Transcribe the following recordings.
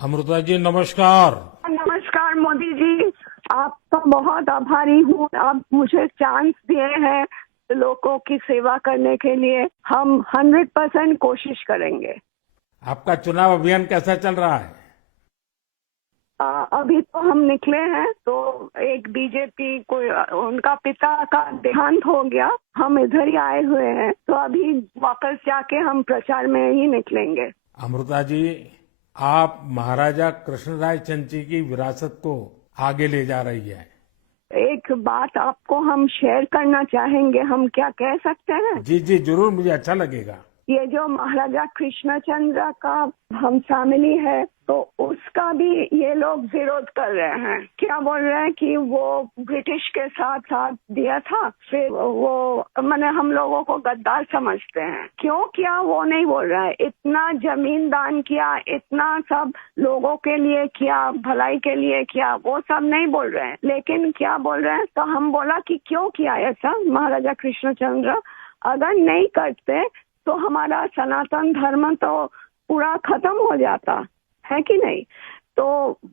अमृता जी नमस्कार। नमस्कार मोदी जी। आपका बहुत आभारी हूँ। आप मुझे चांस दिए हैं लोगों की सेवा करने के लिए। हम 100% कोशिश करेंगे। आपका चुनाव अभियान कैसा चल रहा है? अभी तो हम निकले हैं तो एक बीजेपी को उनका पिता का देहांत हो गया। हम इधर ही आए हुए हैं तो अभी वापस जाके हम प्रचार में ही निकलेंगे। अमृता जी, आप महाराजा कृष्णराय चंद जी की विरासत को आगे ले जा रही है। एक बात आपको हम शेयर करना चाहेंगे। हम क्या कह सकते हैं? जी जी जरूर, मुझे अच्छा लगेगा। ये जो महाराजा कृष्णचंद्र का हम फैमिली है तो उसका भी ये लोग विरोध कर रहे हैं। क्या बोल रहे हैं कि वो ब्रिटिश के साथ साथ दिया था, फिर वो मैंने हम लोगों को गद्दार समझते हैं। क्यों किया वो नहीं बोल रहा है। इतना जमीन दान किया, इतना सब लोगों के लिए किया, भलाई के लिए किया, वो सब नहीं बोल रहे हैं। लेकिन क्या बोल रहे हैं तो हम बोला कि क्यों किया ऐसा महाराजा कृष्णचंद्र। अगर नहीं करते तो हमारा सनातन धर्म तो पूरा खत्म हो जाता है कि नहीं। तो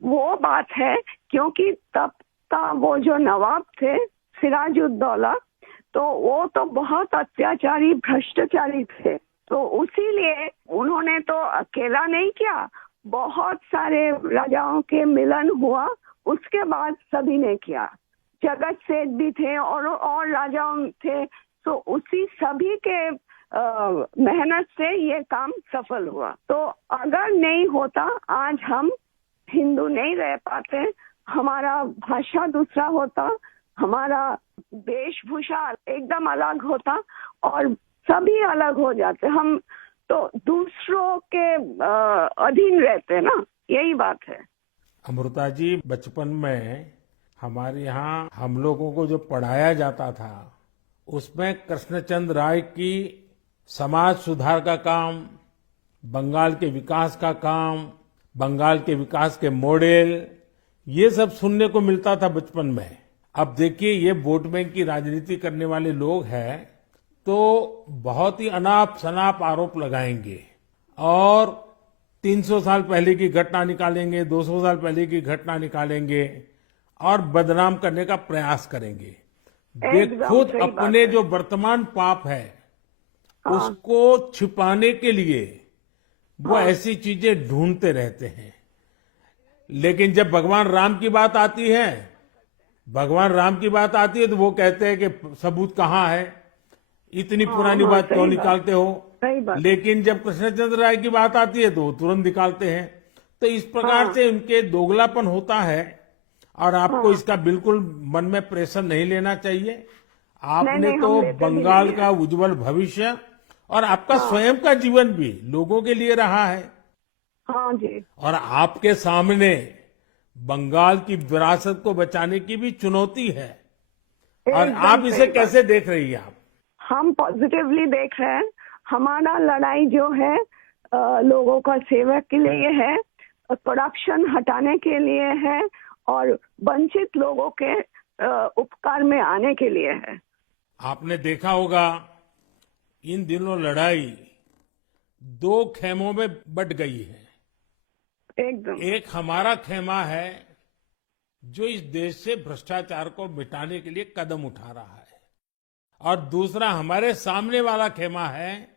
वो बात है क्योंकि तब का वो जो नवाब थे सिराजुद्दौला, तो वो तो बहुत अत्याचारी भ्रष्टाचारी थे। तो उसीलिए उन्होंने तो अकेला नहीं किया, बहुत सारे राजाओं के मिलन हुआ, उसके बाद सभी ने किया। जगत सेठ भी थे और राजाओं थे। तो उसी सभी के मेहनत से ये काम सफल हुआ। तो अगर नहीं होता आज हम हिंदू नहीं रह पाते। हमारा भाषा दूसरा होता, हमारा वेशभूषा एकदम अलग होता और सभी अलग हो जाते। हम तो दूसरों के अधीन रहते ना, यही बात है। अमृता जी, बचपन में हमारे यहाँ हम लोगों को जो पढ़ाया जाता था उसमें कृष्णचंद्र राय की समाज सुधार का काम, बंगाल के विकास का काम, बंगाल के विकास के मॉडल, ये सब सुनने को मिलता था बचपन में। अब देखिए, ये वोट बैंक की राजनीति करने वाले लोग हैं तो बहुत ही अनाप शनाप आरोप लगाएंगे और 300 साल पहले की घटना निकालेंगे, 200 साल पहले की घटना निकालेंगे और बदनाम करने का प्रयास करेंगे। वे एकदम खुद सही बात अपने है। जो वर्तमान पाप है हाँ उसको छिपाने के लिए वो हाँ ऐसी चीजें ढूंढते रहते हैं। लेकिन जब भगवान राम की बात आती है, भगवान राम की बात आती है तो वो कहते हैं कि सबूत कहाँ है, इतनी हाँ पुरानी हाँ बात क्यों सही बात, निकालते हो। सही बात। लेकिन जब कृष्णचंद्र राय की बात आती है तो वो तुरंत निकालते हैं। तो इस प्रकार हाँ से उनके दोगलापन होता है और आपको हाँ। इसका बिल्कुल मन में प्रेशर नहीं लेना चाहिए। नहीं आपने नहीं, तो हम लेते भी बंगाल नहीं है। का उज्जवल भविष्य और आपका हाँ स्वयं का जीवन भी लोगों के लिए रहा है हाँ जी। और आपके सामने बंगाल की विरासत को बचाने की भी चुनौती है। और एकदम आप इसे सही बात। कैसे देख रही हैं आप? हम पॉजिटिवली देख रहे हैं। हमारा लड़ाई जो है लोगों का सेवा के लिए है, करप्शन हटाने के लिए है और वंचित लोगों के उपकार में आने के लिए है। आपने देखा होगा इन दिनों लड़ाई दो खेमों में बट गई है। एकदम। एक हमारा खेमा है जो इस देश से भ्रष्टाचार को मिटाने के लिए कदम उठा रहा है और दूसरा हमारे सामने वाला खेमा है,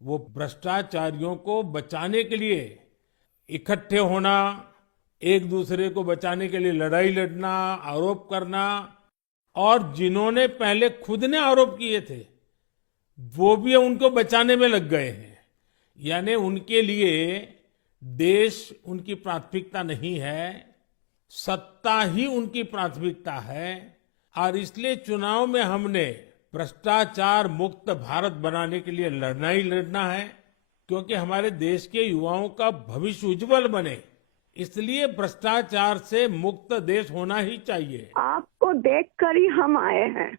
वो भ्रष्टाचारियों को बचाने के लिए इकट्ठे होना, एक दूसरे को बचाने के लिए लड़ाई लड़ना, आरोप करना और जिन्होंने पहले खुद ने आरोप किए थे वो भी उनको बचाने में लग गए हैं। यानी उनके लिए देश उनकी प्राथमिकता नहीं है, सत्ता ही उनकी प्राथमिकता है। और इसलिए चुनाव में हमने भ्रष्टाचार मुक्त भारत बनाने के लिए लड़ना ही लड़ना है, क्योंकि हमारे देश के युवाओं का भविष्य उज्जवल बने, इसलिए भ्रष्टाचार से मुक्त देश होना ही चाहिए। आपको देखकर ही हम आए हैं।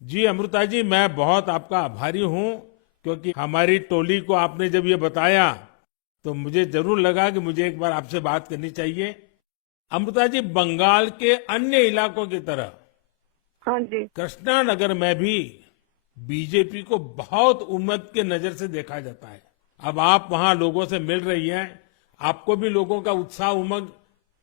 जी अमृता जी, मैं बहुत आपका आभारी हूं, क्योंकि हमारी टोली को आपने जब ये बताया तो मुझे जरूर लगा कि मुझे एक बार आपसे बात करनी चाहिए। अमृता जी, बंगाल के अन्य इलाकों की तरह हाँ जी। कृष्णा नगर में भी बीजेपी को बहुत उम्मीद के नजर से देखा जाता है। अब आप वहां लोगों से मिल रही हैं, आपको भी लोगों का उत्साह उमंग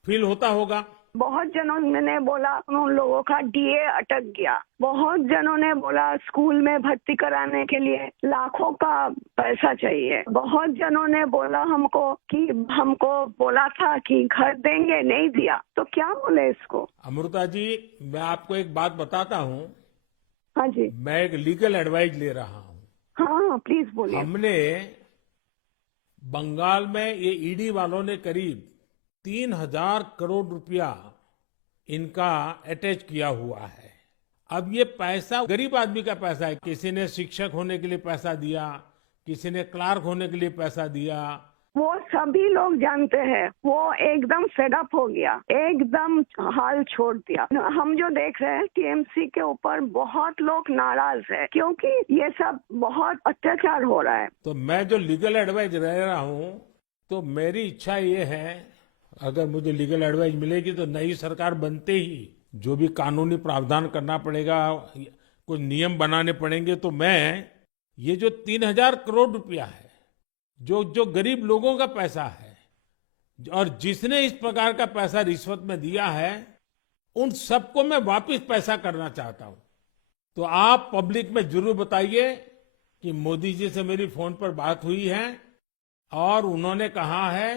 फील होता होगा। बहुत जनों ने बोला उन लोगों का डीए अटक गया। बहुत जनों ने बोला स्कूल में भर्ती कराने के लिए लाखों का पैसा चाहिए। बहुत जनों ने बोला हमको कि हमको बोला था कि घर देंगे, नहीं दिया। तो क्या बोले इसको। अमृता जी, मैं आपको एक बात बताता हूँ। हाँ जी। मैं एक लीगल एडवाइस ले रहा हूँ। हाँ प्लीज बोलिए। हमने बंगाल में ये ईडी वालों ने करीब 3,000 करोड़ रुपया इनका अटैच किया हुआ है। अब ये पैसा गरीब आदमी का पैसा है। किसी ने शिक्षक होने के लिए पैसा दिया, किसी ने क्लार्क होने के लिए पैसा दिया। वो सभी लोग जानते हैं। वो एकदम फेडअप हो गया, एकदम हाल छोड़ दिया। हम जो देख रहे हैं टीएमसी के ऊपर बहुत लोग नाराज है क्योंकि ये सब बहुत अत्याचार हो रहा है। तो मैं जो लीगल एडवाइस ले रहा हूँ, तो मेरी इच्छा ये है, अगर मुझे लीगल एडवाइस मिलेगी तो नई सरकार बनते ही जो भी कानूनी प्रावधान करना पड़ेगा, कुछ नियम बनाने पड़ेंगे, तो मैं ये जो 3,000 करोड़ रुपया है, जो जो गरीब लोगों का पैसा है और जिसने इस प्रकार का पैसा रिश्वत में दिया है, उन सबको मैं वापस पैसा करना चाहता हूं। तो आप पब्लिक में जरूर बताइए कि मोदी जी से मेरी फोन पर बात हुई है और उन्होंने कहा है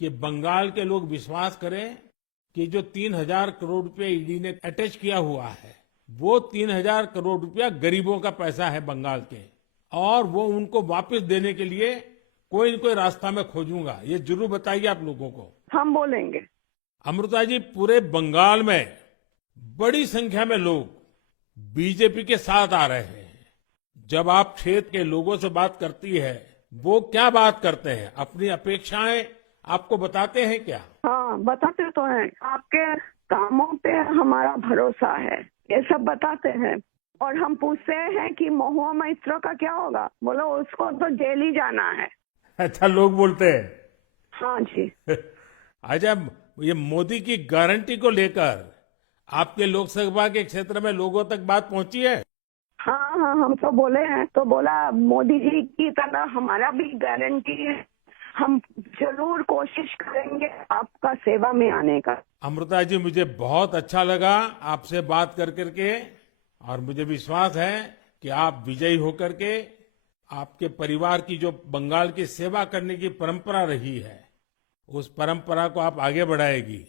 कि बंगाल के लोग विश्वास करें कि जो 3,000 करोड़ रुपया ईडी ने अटैच किया हुआ है, वो 3,000 करोड़ रुपया गरीबों का पैसा है बंगाल के, और वो उनको वापस देने के लिए कोई न कोई रास्ता मैं खोजूंगा। ये जरूर बताइए आप लोगों को। हम बोलेंगे। अमृता जी, पूरे बंगाल में बड़ी संख्या में लोग बीजेपी के साथ आ रहे हैं। जब आप क्षेत्र के लोगों से बात करती है, वो क्या बात करते हैं? अपनी अपेक्षाएं आपको बताते हैं क्या? हाँ बताते तो हैं। आपके कामों पे हमारा भरोसा है, ये सब बताते हैं। और हम पूछते हैं कि महुआ मैत्रो का क्या होगा, बोलो उसको तो जेल ही जाना है। अच्छा, लोग बोलते हैं। हाँ जी। अच्छा, ये मोदी की गारंटी को लेकर आपके लोकसभा के क्षेत्र में लोगों तक बात पहुंची है? हाँ हाँ, हम तो बोले हैं। तो बोला मोदी जी की तरह हमारा भी गारंटी है, हम जरूर कोशिश करेंगे आपका सेवा में आने का। अमृता जी, मुझे बहुत अच्छा लगा आपसे बात कर करके, और मुझे विश्वास है कि आप विजयी होकर के आपके परिवार की जो बंगाल की सेवा करने की परंपरा रही है, उस परंपरा को आप आगे बढ़ाएगी।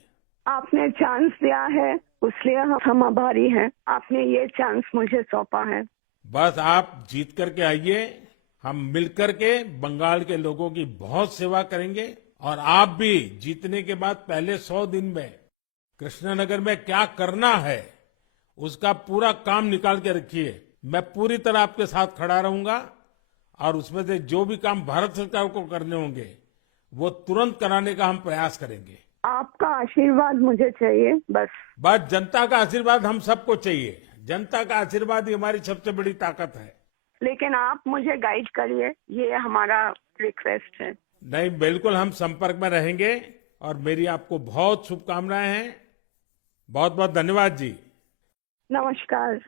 आपने चांस दिया है, उसलिए हम आभारी हैं। आपने ये चांस मुझे सौंपा है। बस आप जीत करके आइए, हम मिलकर के बंगाल के लोगों की बहुत सेवा करेंगे। और आप भी जीतने के बाद पहले 100 दिन में कृष्णनगर में क्या करना है, उसका पूरा काम निकाल के रखिए। मैं पूरी तरह आपके साथ खड़ा रहूंगा, और उसमें से जो भी काम भारत सरकार को करने होंगे, वो तुरंत कराने का हम प्रयास करेंगे। आपका आशीर्वाद मुझे चाहिए बस। बस जनता का आशीर्वाद हम सबको चाहिए। जनता का आशीर्वाद ही हमारी सबसे बड़ी ताकत है। लेकिन आप मुझे गाइड करिए, ये हमारा रिक्वेस्ट है। नहीं, बिल्कुल हम संपर्क में रहेंगे, और मेरी आपको बहुत शुभकामनाएं हैं। बहुत बहुत धन्यवाद जी। नमस्कार।